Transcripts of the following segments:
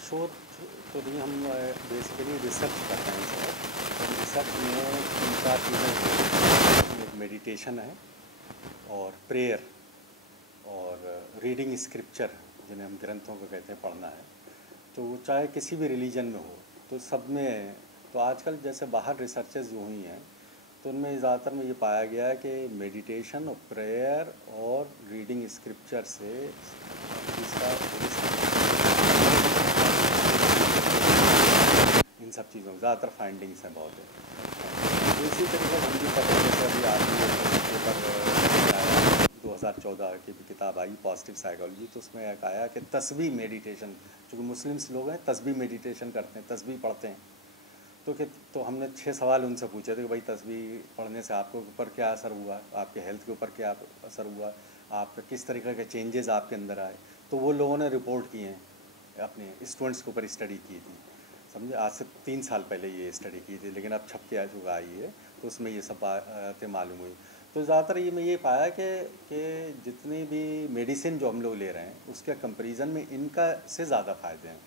शोध तो नहीं, हम बेसिकली रिसर्च करते हैं सर। तो रिसर्च में 3-4 चीज़ें, एक मेडिटेशन है और प्रेयर और रीडिंग स्क्रिप्चर, जिन्हें हम ग्रंथों को कहते हैं, पढ़ना है। तो वो चाहे किसी भी रिलीजन में हो, तो सब में। तो आजकल जैसे बाहर रिसर्चेस जो हुई हैं, तो उनमें ज़्यादातर में ये पाया गया है कि मेडिटेशन और प्रेयर और रीडिंग स्क्रिप्चर से इसका इन सब चीज़ों में ज़्यादातर फाइंडिंग्स हैं, बहुत है। तो इसी तरीके से हम भी पढ़ते हैं, जैसे अभी आदमी पेपर 2014 की भी किताब आई पॉजिटिव साइकोलॉजी, तो उसमें एक आया कि तस्बीह मेडिटेशन, चूँकि मुस्लिम्स लोग हैं तस्बीह मेडिटेशन करते हैं, तस्बीह पढ़ते हैं। तो हमने 6 सवाल उनसे पूछे थे कि भाई तस्बीह पढ़ने से आपके ऊपर क्या असर हुआ, आपके हेल्थ के ऊपर क्या असर हुआ, आपका किस तरीके के चेंजेस आपके अंदर आए। तो वो लोगों ने रिपोर्ट किए हैं, अपने स्टूडेंट्स के ऊपर स्टडी की थी, समझे। आज से 3 साल पहले ये स्टडी की थी, लेकिन अब छप के आ चुका आई है, तो उसमें ये सब बातें मालूम हुई। तो ज़्यादातर मैं ये पाया कि जितनी भी मेडिसिन जो हम लोग ले रहे हैं, उसके कंपैरिजन में इनका से ज़्यादा फ़ायदे हैं।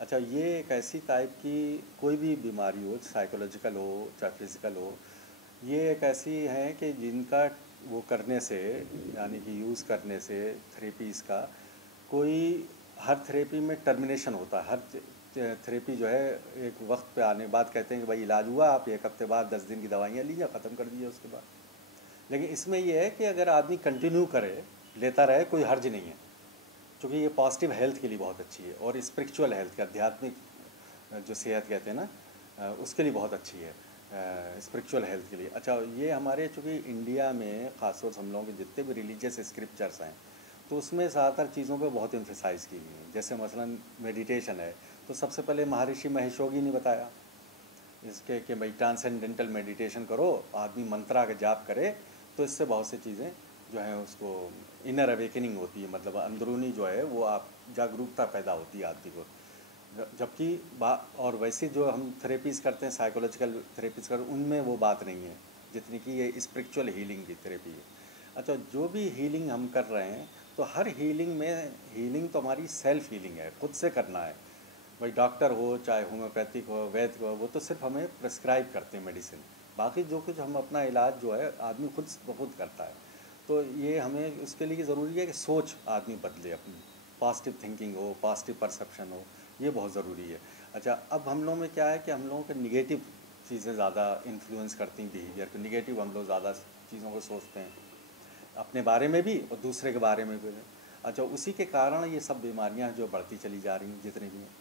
अच्छा, ये एक ऐसी टाइप की कोई भी बीमारी हो, साइकोलॉजिकल हो चाहे फिज़िकल हो, ये एक ऐसी हैं कि जिनका वो करने से, यानी कि यूज़ करने से थेरेपीज़ का, कोई हर थेरेपी में टर्मिनेशन होता है। हर थेरेपी जो है एक वक्त पे आने के बाद कहते हैं कि भाई इलाज हुआ, आप 1 हफ्ते बाद 10 दिन की दवाइयाँ लीजिए, ख़त्म कर दीजिए उसके बाद। लेकिन इसमें यह है कि अगर आदमी कंटिन्यू करे, लेता रहे, कोई हर्ज नहीं है, क्योंकि ये पॉजिटिव हेल्थ के लिए बहुत अच्छी है और स्पिरिचुअल हेल्थ के, आध्यात्मिक जो सेहत कहते हैं ना, उसके लिए बहुत अच्छी है, स्पिरिचुअल हेल्थ के लिए। अच्छा, ये हमारे चूँकि इंडिया में ख़ासतौर से हम लोगों के जितने भी रिलीजियस स्क्रिप्चर्स हैं, तो उसमें ज़्यादातर चीज़ों पे बहुत एम्फेसाइज़ की गई है। जैसे मसलन मेडिटेशन है, तो सबसे पहले महर्षि महेश योगी ने बताया इसके कि भाई ट्रांसेंडेंटल मेडिटेशन करो, आदमी मंत्रा का जाप करे, तो इससे बहुत सी चीज़ें जो हैं उसको इनर अवेकनिंग होती है, मतलब अंदरूनी जो है वो आप जागरूकता पैदा होती है आदमी को। जबकि और वैसे जो हम थेरेपीज़ करते हैं, साइकोलॉजिकल थेरेपीज़ कर, उनमें वो बात नहीं है जितनी कि ये स्पिरिचुअल हीलिंग की थेरेपी है। अच्छा, जो भी हीलिंग हम कर रहे हैं, तो हर हीलिंग में, हीलिंग तो हमारी सेल्फ हीलिंग है, खुद से करना है। भाई डॉक्टर हो चाहे होम्योपैथिक हो, वैद्य हो, वो तो सिर्फ हमें प्रेस्क्राइब करते हैं मेडिसिन, बाकी जो कुछ हम अपना इलाज जो है आदमी खुद ब खुद करता है। तो ये हमें उसके लिए ज़रूरी है कि सोच आदमी बदले अपनी, पॉजिटिव थिंकिंग हो, पॉजिटिव परसेप्शन हो, ये बहुत ज़रूरी है। अच्छा, अब हम लोगों में क्या है कि हम लोगों के निगेटिव चीज़ें ज़्यादा इन्फ्लुएंस करती हैं बिहेवियर को, निगेटिव हम लोग ज़्यादा चीज़ों को सोचते हैं, अपने बारे में भी और दूसरे के बारे में भी। अच्छा, उसी के कारण ये सब बीमारियां जो बढ़ती चली जा रही हैं जितनी भी हैं।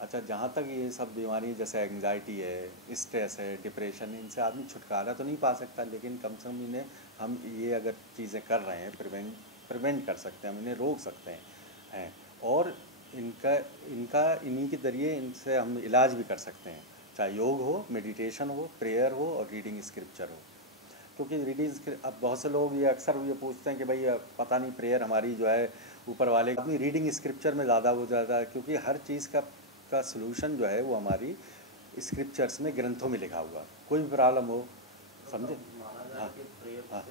अच्छा, जहाँ तक ये सब बीमारी जैसे एंग्जाइटी है, स्ट्रेस है, डिप्रेशन है, इनसे आदमी छुटकारा तो नहीं पा सकता, लेकिन कम से कम इन्हें हम ये अगर चीज़ें कर रहे हैं, प्रिवेंट कर सकते हैं, हम इन्हें रोक सकते हैं। और इनका इनका इन्हीं के ज़रिए इनसे हम इलाज भी कर सकते हैं, चाहे योग हो, मेडिटेशन हो, प्रेयर हो और रीडिंग स्क्रिप्चर हो। क्योंकि रीडिंग, अब बहुत से लोग ये अक्सर ये पूछते हैं कि भाई पता नहीं प्रेयर हमारी जो है ऊपर वाले, अपनी रीडिंग स्क्रिप्चर में ज़्यादा हो जाता है, क्योंकि हर चीज़ का सलूशन जो है वो हमारी स्क्रिप्चर्स में, ग्रंथों में लिखा हुआ। कोई भी प्रॉब्लम हो, समझे। हाँ,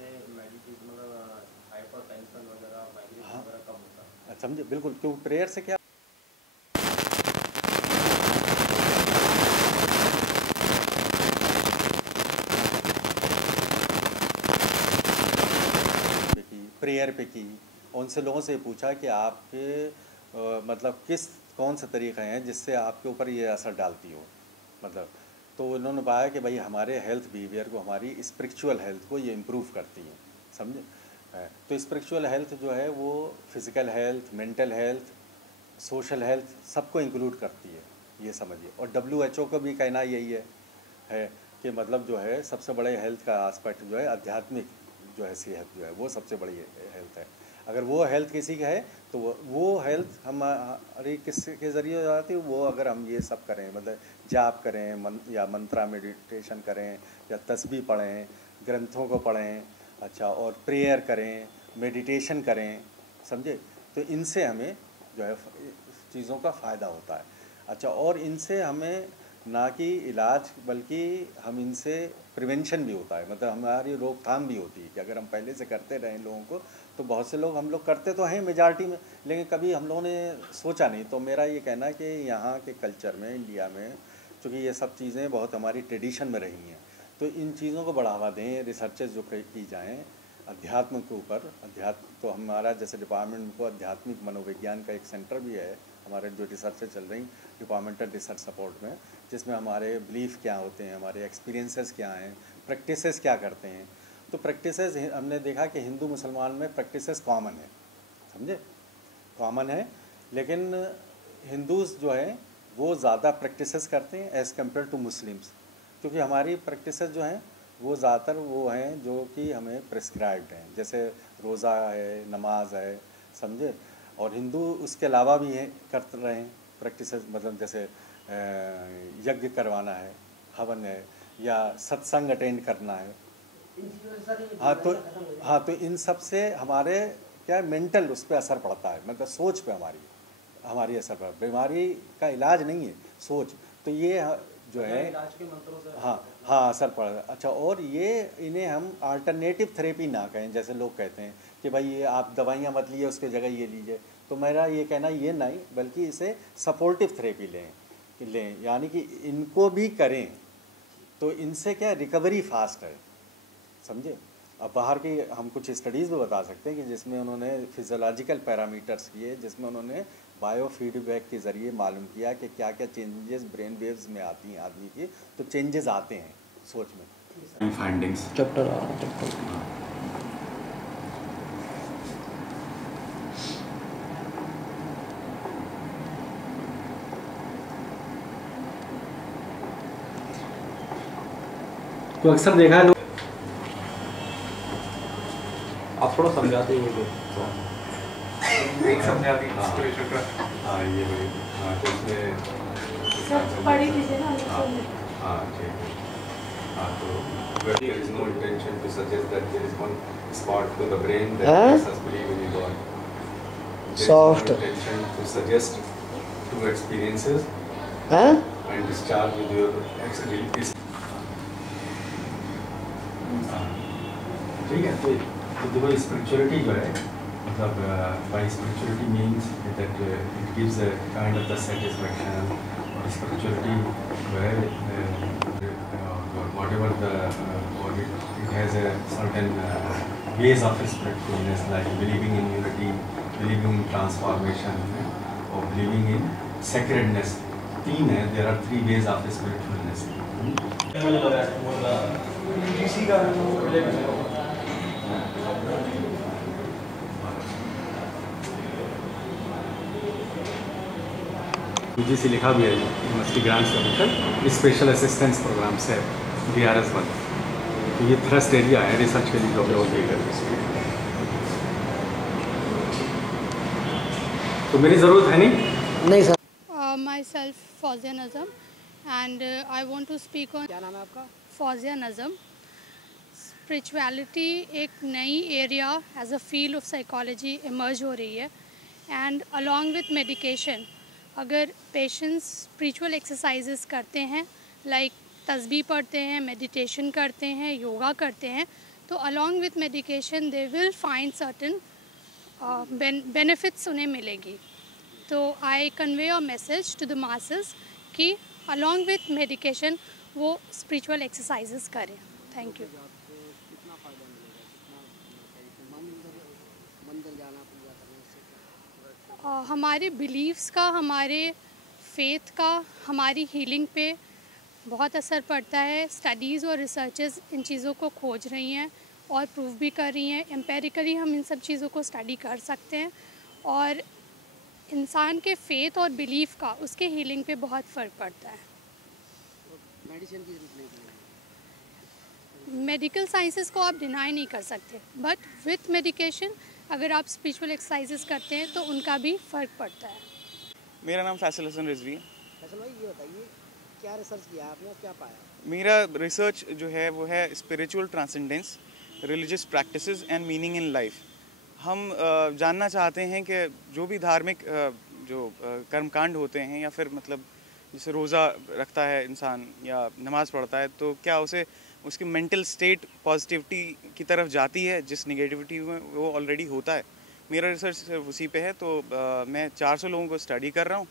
हाँ, हाँ, समझे, बिल्कुल। क्योंकि प्रेयर से क्या, प्रेयर पे की, उनसे लोगों से पूछा कि आपके मतलब कौन से तरीक़े हैं जिससे आपके ऊपर ये असर डालती हो, मतलब। तो उन्होंने पाया कि भाई हमारे हेल्थ बिहेवियर को, हमारी स्पिरिचुअल हेल्थ को ये इम्प्रूव करती हैं, समझे। तो स्पिरिचुअल हेल्थ जो है वो physical health, mental health, social health सबको इंक्लूड करती है, ये समझिए। और WHO का भी कहना यही है कि मतलब जो है सबसे बड़े हेल्थ का एस्पेक्ट जो है आध्यात्मिक जो है सेहत जो है वो सबसे बड़ी हेल्थ है। अगर वो हेल्थ किसी का है, तो वो हेल्थ हमारी किसके ज़रिए हो जाती है, वो अगर हम ये सब करें, मतलब जाप करें, या मंत्रा मेडिटेशन करें, या तस्बीह पढ़ें, ग्रंथों को पढ़ें, अच्छा, और प्रेयर करें, मेडिटेशन करें, समझे। तो इनसे हमें जो है चीज़ों का फ़ायदा होता है। अच्छा, और इनसे हमें ना कि इलाज, बल्कि हम इनसे प्रिवेंशन भी होता है, मतलब हमारी रोकथाम भी होती है कि अगर हम पहले से करते रहें लोगों को, तो बहुत से लोग हम लोग करते तो हैं मेजॉरिटी में, लेकिन कभी हम लोगों ने सोचा नहीं। तो मेरा ये कहना है कि यहाँ के कल्चर में, इंडिया में, चूँकि ये सब चीज़ें बहुत हमारी ट्रेडिशन में रही हैं, तो इन चीज़ों को बढ़ावा दें, रिसर्चेज जो की जाएँ अध्यात्म के ऊपर। अध्यात्म तो हमारा जैसे डिपार्टमेंट को आध्यात्मिक मनोविज्ञान का एक सेंटर भी है, हमारे जो रिसर्चेज चल रही डिपार्टमेंटल रिसर्च सपोर्ट में, जिसमें हमारे बिलीफ क्या होते हैं, हमारे एक्सपीरियंसेस क्या हैं, प्रैक्टिसेस क्या करते हैं। तो प्रैक्टिसेस हमने देखा कि हिंदू मुसलमान में प्रैक्टिसेस कॉमन है, समझे, कॉमन है, लेकिन हिंदूज जो है वो ज़्यादा प्रैक्टिसेस करते हैं एज़ कम्पेयर टू मुस्लिम्स, क्योंकि हमारी प्रैक्टिसेस जो हैं वो ज़्यादातर वो हैं जो कि हमें प्रिस्क्राइब्ड हैं, जैसे रोज़ा है, नमाज है, समझे। और हिंदू उसके अलावा भी हैं कर रहे हैं प्रैक्टिसेस, मतलब जैसे यज्ञ करवाना है, हवन है, या सत्संग अटेंड करना है। हाँ तो इन सब से हमारे क्या मेंटल उस पर असर पड़ता है, मतलब सोच पे हमारी असर पड़ता है। बीमारी का इलाज नहीं है सोच, तो ये जो है इलाज के मंत्रों से हाँ असर पड़ रहा है। अच्छा, और ये इन्हें हम अल्टरनेटिव थेरेपी ना कहें, जैसे लोग कहते हैं कि भाई ये आप दवाइयाँ मत लीजिए, उसके जगह ये लीजिए। तो मेरा ये कहना ये नहीं, बल्कि इसे सपोर्टिव थेरेपी लें, यानी कि इनको भी करें, तो इनसे क्या रिकवरी फास्ट है, समझे। अब बाहर की हम कुछ स्टडीज़ भी बता सकते हैं कि जिसमें उन्होंने फिजियोलॉजिकल पैरामीटर्स किए, जिसमें उन्होंने बायो फीडबैक के ज़रिए मालूम किया कि क्या क्या चेंजेस ब्रेन वेव्स में आती हैं आदमी की, तो चेंजेस आते हैं सोच में। फाइंडिंग्स चैप्टर तो अक्सर देखा है लोग, आप थोड़ा समझाते हैं एक समझाती हाँ ये वही, हाँ तो इसमें पढ़ी लीजिए ना। हाँ ठीक है। हाँ तो there is no intention to suggest that there is one spot to the brain that makes us believe in God. There Soft. is no intention to suggest two experiences and discharge with your experience. ठीक है, तो देखो spirituality जो है, मतलब by spirituality means that it gives a kind of the satisfaction, और spirituality जो है whatever the it has a certain ways of spiritualness, like believing in unity, believing in transformation, और बिलीविंग इन सेक्रेडनेस। तीन है, there are 3 ways of spiritualness. UGC लिखा भी है, university grants commission special assistance programme से DRS1, तो ये thrust area है रिसर्च के लिए जो लोग भी करते हैं, तो मेरी ज़रूरत है नहीं sir. My self Fauzia Nazam and I want to speak on. क्या नाम है आपका? फौजिया नज़म। स्पिरिचुअलिटी एक नई area as a field of psychology emerge हो रही है, एंड अलॉन्ग विथ मेडिकेशन अगर पेशेंट्स स्पिरिचुअल एक्सरसाइजेस करते हैं, लाइक तस्बीह पढ़ते हैं, मेडिटेशन करते हैं, योगा करते हैं, तो along with medication they will find certain benefits उन्हें मिलेगी। तो I convey a message to the masses कि अलॉन्ग विथ मेडिकेशन वो स्पिरिचुअल एक्सरसाइजेस करें। Thank you. हमारे बिलीव्स का, हमारे फेथ का हमारी हीलिंग पे बहुत असर पड़ता है। स्टडीज़ और रिसर्चेस इन चीज़ों को खोज रही हैं और प्रूव भी कर रही हैं। एम्पेरिकली हम इन सब चीज़ों को स्टडी कर सकते हैं, और इंसान के फेथ और बिलीफ का उसके हीलिंग पे बहुत फ़र्क पड़ता है। मेडिसिन की जरूरत नहीं है। मेडिकल साइंसेस को आप डिनाई नहीं कर सकते, बट विथ मेडिकेशन अगर आप स्पिरिचुअल एक्सरसाइजेस करते हैं तो उनका भी फ़र्क पड़ता है। मेरा नाम फैसल हसन रिजवी है। फैसल भाई, ये बताइए क्या रिसर्च किया आपने और क्या पाया? मेरा रिसर्च जो है वो है spiritual transcendence, religious practices and meaning in life. हम जानना चाहते हैं कि जो भी धार्मिक जो कर्मकांड होते हैं, या फिर मतलब जैसे रोज़ा रखता है इंसान या नमाज़ पढ़ता है, तो क्या उसे उसकी मेंटल स्टेट पॉजिटिविटी की तरफ जाती है, जिस निगेटिविटी में वो ऑलरेडी होता है। मेरा रिसर्च सिर्फ उसी पे है। तो मैं 400 लोगों को स्टडी कर रहा हूँ।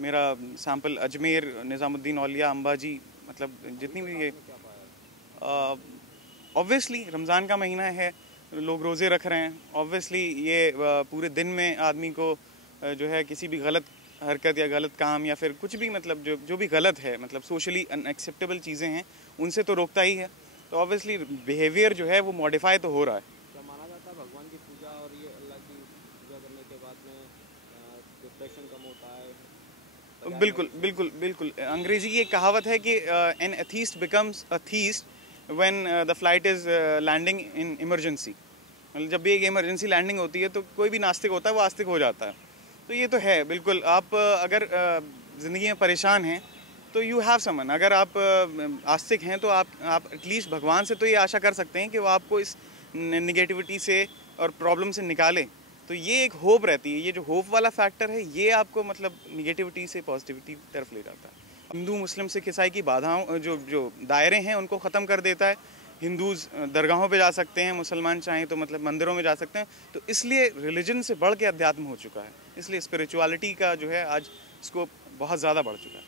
मेरा सैम्पल अजमेर, निज़ामुद्दीन औलिया, अंबाजी, मतलब जितनी भी ये ऑब्वियसली रमज़ान का महीना है, लोग रोज़े रख रहे हैं। ऑब्वियसली ये पूरे दिन में आदमी को जो है किसी भी गलत हरकत या गलत काम या फिर कुछ भी मतलब जो भी गलत है, मतलब सोशली अनएक्सेप्टेबल चीज़ें हैं, उनसे तो रोकता ही है। तो ऑब्वियसली बिहेवियर जो है वो मॉडिफाई तो हो रहा है। क्या माना जाता है भगवान की पूजा और ये अल्लाह की पूजा करने के बाद में डिप्रेशन कम होता है? बिल्कुल बिल्कुल बिल्कुल। अंग्रेजी की एक कहावत है कि an atheist becomes a theist when the flight is landing in emergency. मतलब जब भी एक इमरजेंसी लैंडिंग होती है तो कोई भी नास्तिक होता है वो आस्तिक हो जाता है। तो ये तो है बिल्कुल। आप अगर ज़िंदगी में परेशान हैं तो यू हैव समन। अगर आप आस्तिक हैं तो आप एटलीस्ट भगवान से तो ये आशा कर सकते हैं कि वो आपको इस निगेटिविटी से और प्रॉब्लम से निकाले। तो ये एक होप रहती है। ये जो होप वाला फैक्टर है ये आपको मतलब निगेटिविटी से पॉजिटिविटी की तरफ ले जाता है। हिंदू, मुस्लिम, सिख, ईसाई की बाधाओं जो दायरे हैं उनको ख़त्म कर देता है। हिंदूज़ दरगाहों पे जा सकते हैं, मुसलमान चाहें तो मतलब मंदिरों में जा सकते हैं। तो इसलिए रिलीजन से बढ़ के अध्यात्म हो चुका है। इसलिए स्पिरिचुअलिटी का जो है आज स्कोप बहुत ज़्यादा बढ़ चुका है।